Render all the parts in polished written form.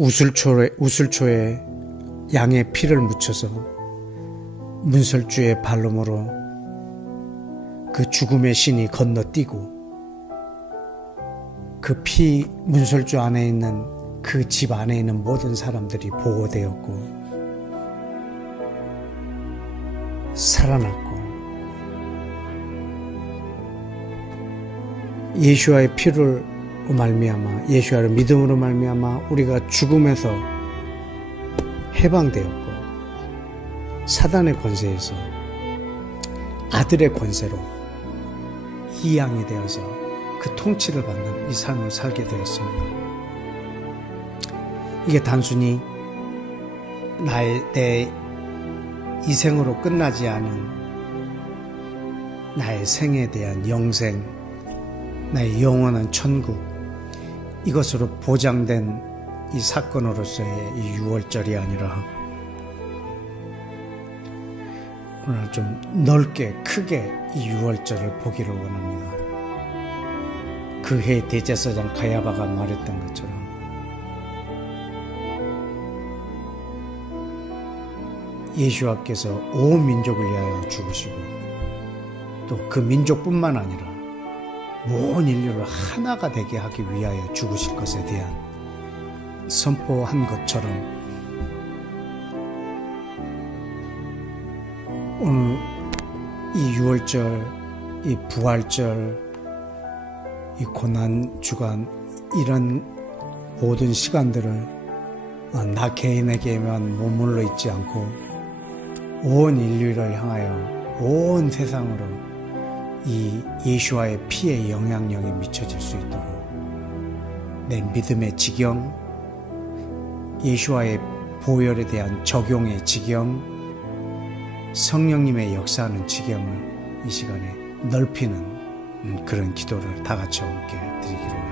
우슬초에 양의 피를 묻혀서 문설주의 발놈으로 그 죽음의 신이 건너뛰고 그 피 문설주 안에 있는 그 집 안에 있는 모든 사람들이 보호되었고 살아났고 예수와의 피를 말미암아 예수와의 믿음으로 말미암아 우리가 죽음에서 해방되었고 사단의 권세에서 아들의 권세로 이양이 되어서 그 통치를 받는 이 삶을 살게 되었습니다. 이게 단순히 내 이생으로 끝나지 않은 나의 생에 대한 영생, 나의 영원한 천국, 이것으로 보장된 이 사건으로서의 이 6월절이 아니라 오늘 좀 넓게 크게 이 6월절을 보기를 원합니다. 그 해 대제사장 가야바가 말했던 것처럼 예수와께서 온 민족을 위하여 죽으시고 또 그 민족뿐만 아니라 온 인류를 하나가 되게 하기 위하여 죽으실 것에 대한 선포한 것처럼 오늘 이 6월절, 이 부활절, 이 고난주간 이런 모든 시간들을 나 개인에게만 머물러 있지 않고 온 인류를 향하여 온 세상으로 이 예수와의 피의 영향력이 미쳐질 수 있도록 내 믿음의 지경, 예수와의 보혈에 대한 적용의 지경, 성령님의 역사하는 지경을 이 시간에 넓히는 그런 기도를 다 같이 함께 드리기로 합니다.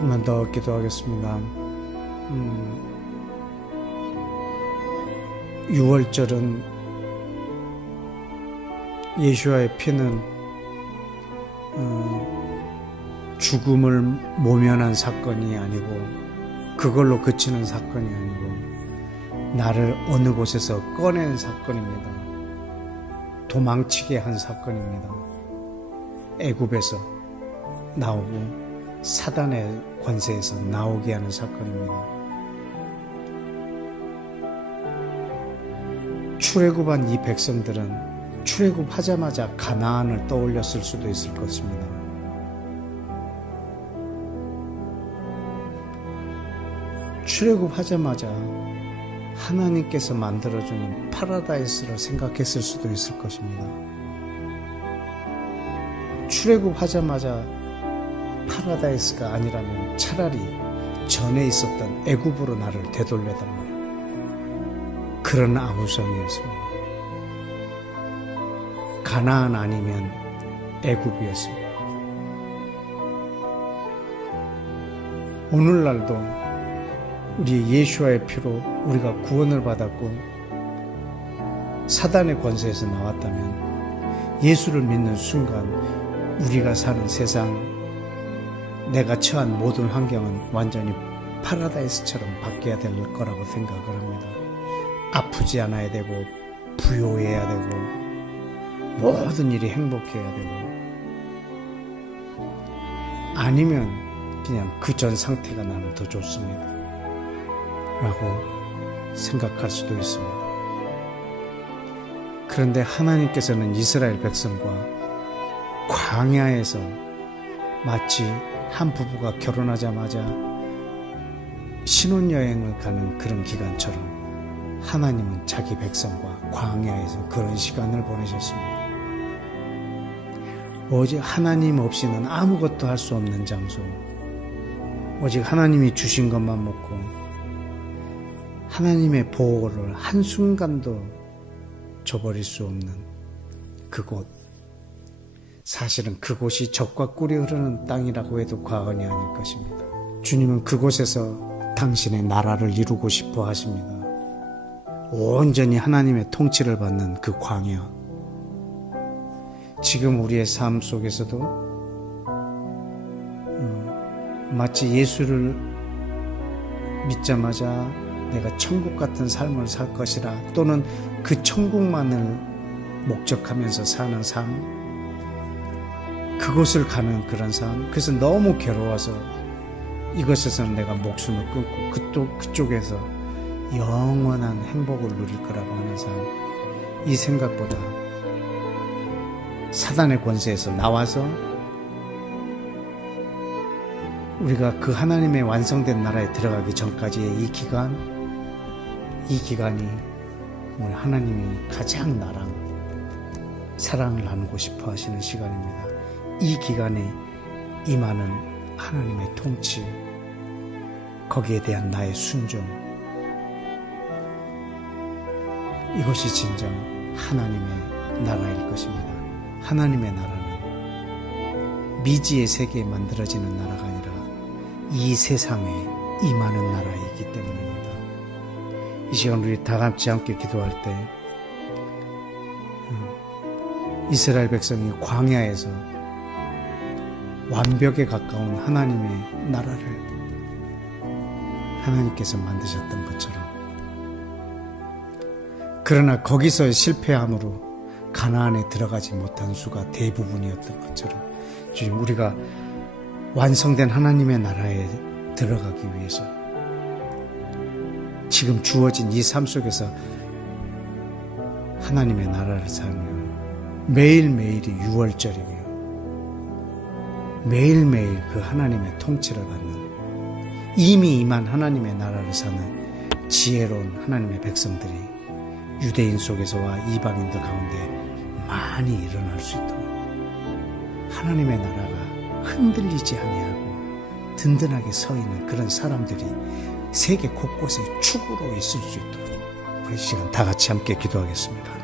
한 번 더 기도하겠습니다. 유월절은 예수와의 피는 죽음을 모면한 사건이 아니고 그걸로 그치는 사건이 아니고 나를 어느 곳에서 꺼낸 사건입니다. 도망치게 한 사건입니다. 애굽에서 나오고 사단의 권세에서 나오게 하는 사건입니다. 출애굽한 이 백성들은 출애굽하자마자 가나안을 떠올렸을 수도 있을 것입니다. 출애굽하자마자 하나님께서 만들어주는 파라다이스를 생각했을 수도 있을 것입니다. 출애굽하자마자 파라다이스가 아니라면 차라리 전에 있었던 애굽으로 나를 되돌려달라. 그런 아우성이었습니다. 가나안 아니면 애굽이었습니다. 오늘날도 우리 예수와의 피로 우리가 구원을 받았고 사단의 권세에서 나왔다면 예수를 믿는 순간 우리가 사는 세상, 내가 처한 모든 환경은 완전히 파라다이스처럼 바뀌어야 될 거라고 생각을 합니다. 아프지 않아야 되고 부요해야 되고 모든 일이 행복해야 되고, 아니면 그냥 그 전 상태가 나는 더 좋습니다 라고 생각할 수도 있습니다. 그런데 하나님께서는 이스라엘 백성과 광야에서 마치 한 부부가 결혼하자마자 신혼여행을 가는 그런 기간처럼 하나님은 자기 백성과 광야에서 그런 시간을 보내셨습니다. 오직 하나님 없이는 아무것도 할 수 없는 장소, 오직 하나님이 주신 것만 먹고 하나님의 보호를 한순간도 저버릴 수 없는 그곳, 사실은 그곳이 젖과 꿀이 흐르는 땅이라고 해도 과언이 아닐 것입니다. 주님은 그곳에서 당신의 나라를 이루고 싶어 하십니다. 온전히 하나님의 통치를 받는 그 광야, 지금 우리의 삶 속에서도 마치 예수를 믿자마자 내가 천국 같은 삶을 살 것이라, 또는 그 천국만을 목적하면서 사는 삶, 그곳을 가는 그런 삶, 그래서 너무 괴로워서 이것에서는 내가 목숨을 끊고 그쪽에서 영원한 행복을 누릴 거라고 하는 삶, 이 생각보다 사단의 권세에서 나와서 우리가 그 하나님의 완성된 나라에 들어가기 전까지의 이 기간이 오늘 하나님이 가장 나랑 사랑을 나누고 싶어 하시는 시간입니다. 이 기간에 임하는 하나님의 통치, 거기에 대한 나의 순종, 이것이 진정 하나님의 나라일 것입니다. 하나님의 나라는 미지의 세계에 만들어지는 나라가 아니라 이 세상에 임하는 나라이기 때문입니다. 이 시간 우리 다 같이 함께 기도할 때 이스라엘 백성이 광야에서 완벽에 가까운 하나님의 나라를 하나님께서 만드셨던 것처럼, 그러나 거기서 실패함으로 가나안에 들어가지 못한 수가 대부분이었던 것처럼, 주님, 우리가 완성된 하나님의 나라에 들어가기 위해서 지금 주어진 이 삶 속에서 하나님의 나라를 살며 매일매일이 유월절이며 매일매일 그 하나님의 통치를 받는, 이미 임한 하나님의 나라를 사는 지혜로운 하나님의 백성들이 유대인 속에서와 이방인들 가운데 많이 일어날 수 있도록, 하나님의 나라가 흔들리지 아니하고 든든하게 서 있는 그런 사람들이 세계 곳곳에 축으로 있을 수 있도록 우리 시간 다 같이 함께 기도하겠습니다.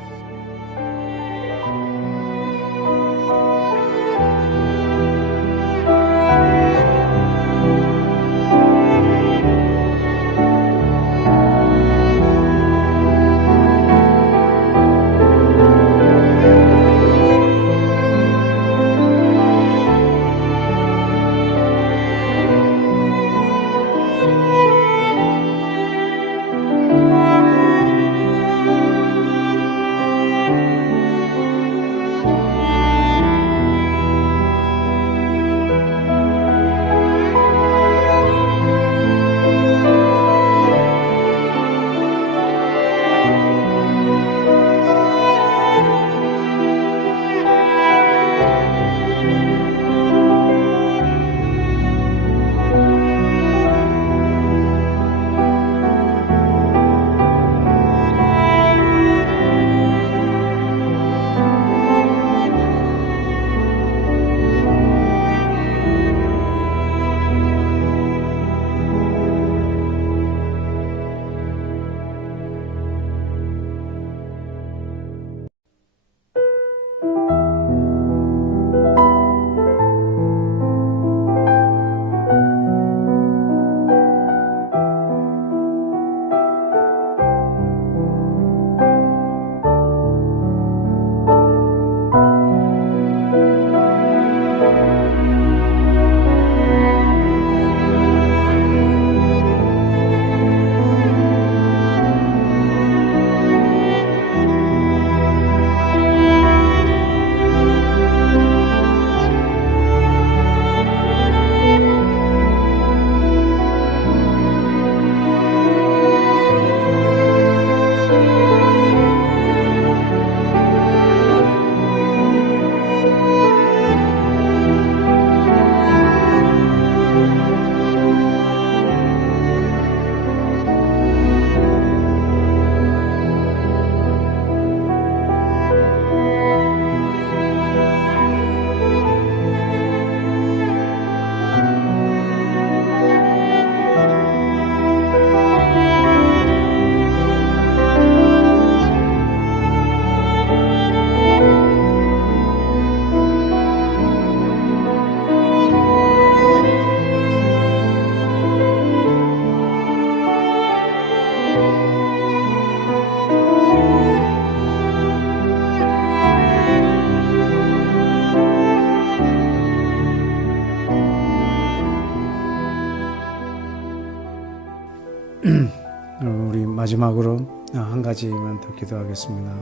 우리 마지막으로 한 가지만 더 기도하겠습니다.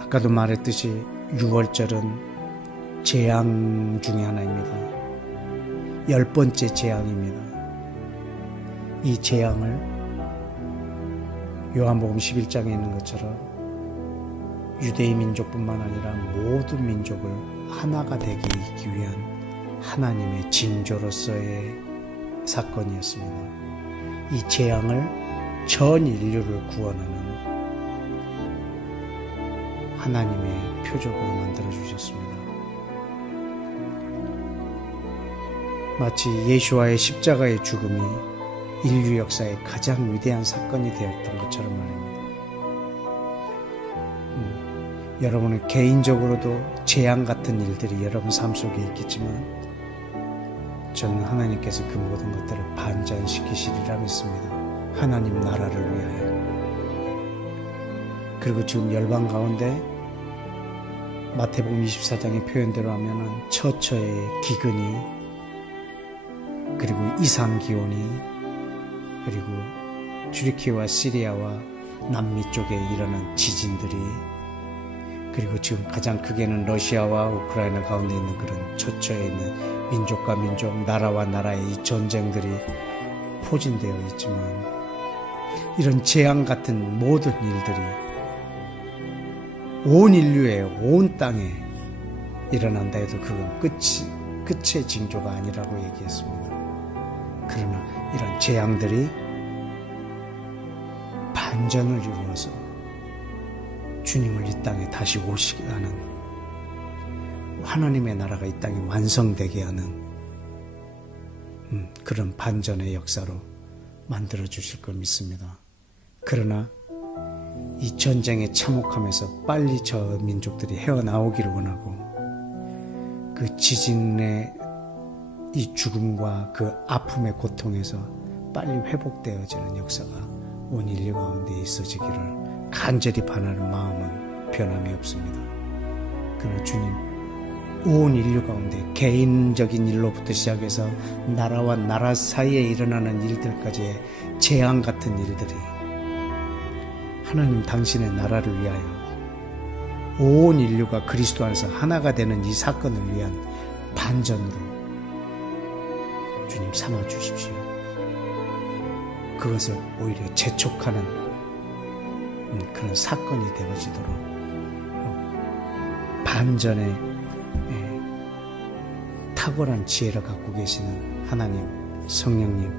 아까도 말했듯이 6월절은 재앙 중에 하나입니다. 10번째 재앙입니다. 이 재앙을 요한복음 11장에 있는 것처럼 유대인 민족뿐만 아니라 모든 민족을 하나가 되게 이기 위한 하나님의 징조로서의 사건이었습니다. 이 재앙을 전 인류를 구원하는 하나님의 표적으로 만들어 주셨습니다. 마치 예수와의 십자가의 죽음이 인류 역사의 가장 위대한 사건이 되었던 것처럼 말입니다. 여러분은 개인적으로도 재앙 같은 일들이 여러분 삶 속에 있겠지만 저는 하나님께서 그 모든 것들을 반전시키시리라 믿습니다. 하나님 나라를 위하여. 그리고 지금 열방 가운데 마태복음 24장의 표현대로 하면은 처처의 기근이, 그리고 이상기온이, 그리고 튀르키예와 시리아와 남미 쪽에 일어난 지진들이, 그리고 지금 가장 크게는 러시아와 우크라이나 가운데 있는 그런 처처에 있는 민족과 민족, 나라와 나라의 이 전쟁들이 포진되어 있지만, 이런 재앙 같은 모든 일들이 온 인류의 온 땅에 일어난다 해도 그건 끝의 징조가 아니라고 얘기했습니다. 그러나 이런 재앙들이 반전을 이루어서 주님을 이 땅에 다시 오시게 하는, 하나님의 나라가 이 땅에 완성되게 하는 그런 반전의 역사로 만들어 주실 걸 믿습니다. 그러나 이 전쟁의 참혹함에서 빨리 저 민족들이 헤어나오기를 원하고, 그 지진의 이 죽음과 그 아픔의 고통에서 빨리 회복되어지는 역사가 온 인류 가운데 있어지기를 간절히 바라는 마음은 변함이 없습니다. 그러나 주님, 온 인류 가운데 개인적인 일로부터 시작해서 나라와 나라 사이에 일어나는 일들까지의 재앙 같은 일들이 하나님 당신의 나라를 위하여 온 인류가 그리스도 안에서 하나가 되는 이 사건을 위한 반전으로 주님 삼아 주십시오. 그것을 오히려 재촉하는 그런 사건이 되어지도록 반전의 탁월한 지혜를 갖고 계시는 하나님, 성령님,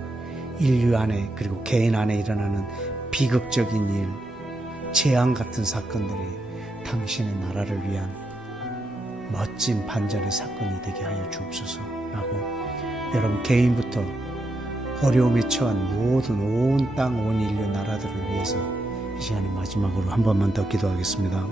인류 안에 그리고 개인 안에 일어나는 비극적인 일, 재앙 같은 사건들이 당신의 나라를 위한 멋진 반전의 사건이 되게 하여 주옵소서라고, 여러분 개인부터 어려움에 처한 모든 온 땅, 온 인류 나라들을 위해서 이 시간에 마지막으로 한 번만 더 기도하겠습니다.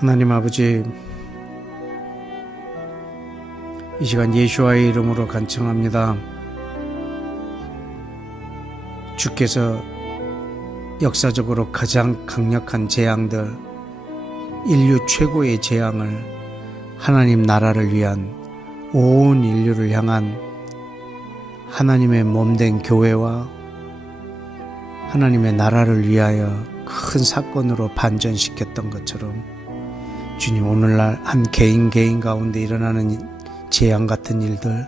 하나님 아버지, 이 시간 예수와의 이름으로 간청합니다. 주께서 역사적으로 가장 강력한 재앙들, 인류 최고의 재앙을 하나님 나라를 위한 온 인류를 향한 하나님의 몸된 교회와 하나님의 나라를 위하여 큰 사건으로 반전시켰던 것처럼 주님, 오늘날 한 개인 가운데 일어나는 재앙 같은 일들,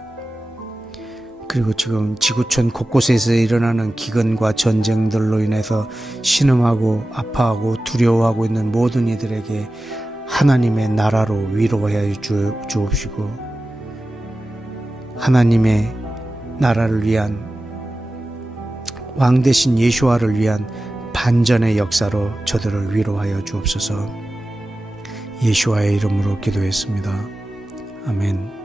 그리고 지금 지구촌 곳곳에서 일어나는 기근과 전쟁들로 인해서 신음하고 아파하고 두려워하고 있는 모든 이들에게 하나님의 나라로 위로하여 주옵시고, 하나님의 나라를 위한 왕 대신 예수와를 위한 반전의 역사로 저들을 위로하여 주옵소서. 예수와의 이름으로 기도했습니다. 아멘.